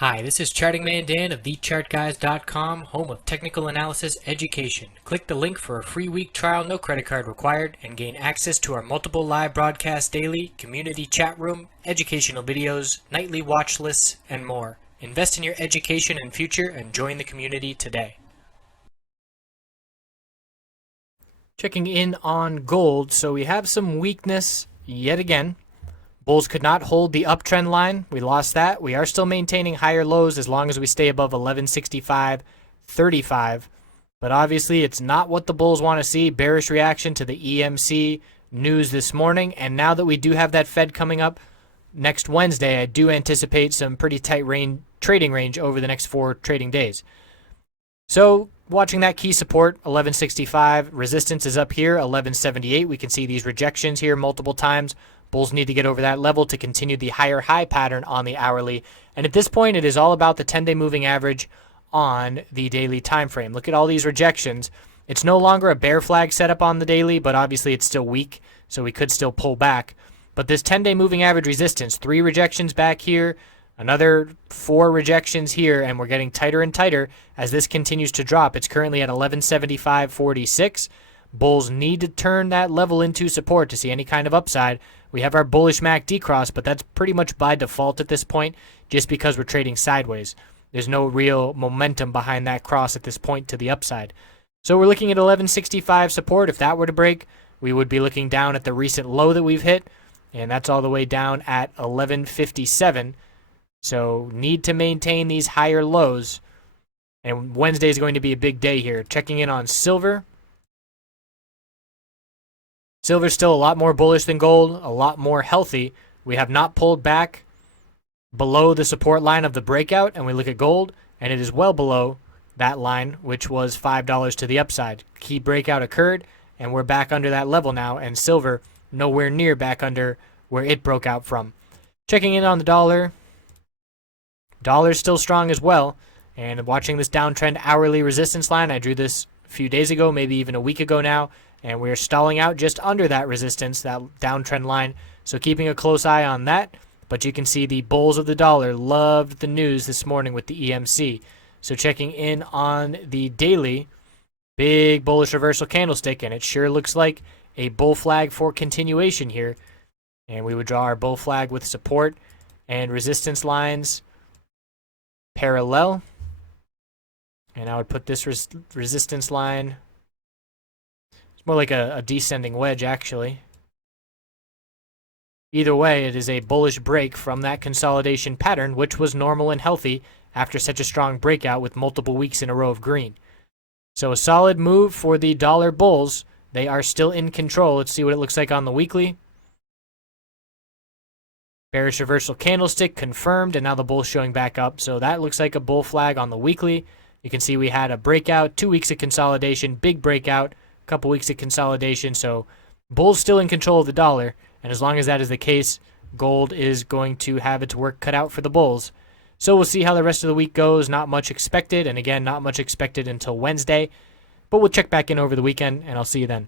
Hi, this is Charting Man Dan of TheChartGuys.com, home of technical analysis education. Click the link for a free week trial, no credit card required, and gain access to our multiple live broadcasts daily, community chat room, educational videos, nightly watch lists, and more. Invest in your education and future and join the community today. Checking in on gold, so we have some weakness yet again. Bulls could not hold the uptrend line. We lost that. We are still maintaining higher lows as long as we stay above 1165.35. But obviously, it's not what the Bulls want to see. Bearish reaction to the EMC news this morning. And now that we do have that Fed coming up next Wednesday, I do anticipate some pretty tight trading range over the next 4 trading days. So watching that key support, 1165. Resistance is up here, 1178. We can see these rejections here multiple times. Bulls need to get over that level to continue the higher high pattern on the hourly. And at this point, it is all about the 10-day moving average on the daily time frame. Look at all these rejections. It's no longer a bear flag setup on the daily, but obviously it's still weak, so we could still pull back. But this 10-day moving average resistance, 3 rejections back here, another 4 rejections here, and we're getting tighter and tighter as this continues to drop. It's currently at 1175.46. Bulls need to turn that level into support to see any kind of upside. We have our bullish MACD cross, but that's pretty much by default at this point, just because we're trading sideways. There's no real momentum behind that cross at this point to the upside. So we're looking at 1165 support. If that were to break, we would be looking down at the recent low that we've hit, and that's all the way down at 1157. So need to maintain these higher lows, and Wednesday is going to be a big day here. Checking in on silver. Silver's still a lot more bullish than gold, a lot more healthy. We have not pulled back below the support line of the breakout, and we look at gold, and it is well below that line, which was $5 to the upside. Key breakout occurred, and we're back under that level now, and silver nowhere near back under where it broke out from. Checking in on the dollar. Dollar's still strong as well, and watching this downtrend hourly resistance line, I drew this a few days ago, maybe even a week ago now, and we're stalling out just under that resistance, that downtrend line. So keeping a close eye on that. But you can see the bulls of the dollar loved the news this morning with the EMC. So checking in on the daily, big bullish reversal candlestick, and it sure looks like a bull flag for continuation here. And we would draw our bull flag with support and resistance lines parallel. And I would put this resistance line, more like a descending wedge, actually. Either way, it is a bullish break from that consolidation pattern, which was normal and healthy after such a strong breakout with multiple weeks in a row of green. So a solid move for the dollar bulls. They are still in control. Let's see what it looks like on the weekly. Bearish reversal candlestick confirmed, and now the bull's showing back up. So that looks like a bull flag on the weekly. You can see we had a breakout, 2 weeks of consolidation, big breakout, couple weeks of consolidation. So bulls still in control of the dollar, and as long as that is the case, gold is going to have its work cut out for the bulls. So we'll see how the rest of the week goes. Not much expected, and again, not much expected until Wednesday, but we'll check back in over the weekend, and I'll see you then.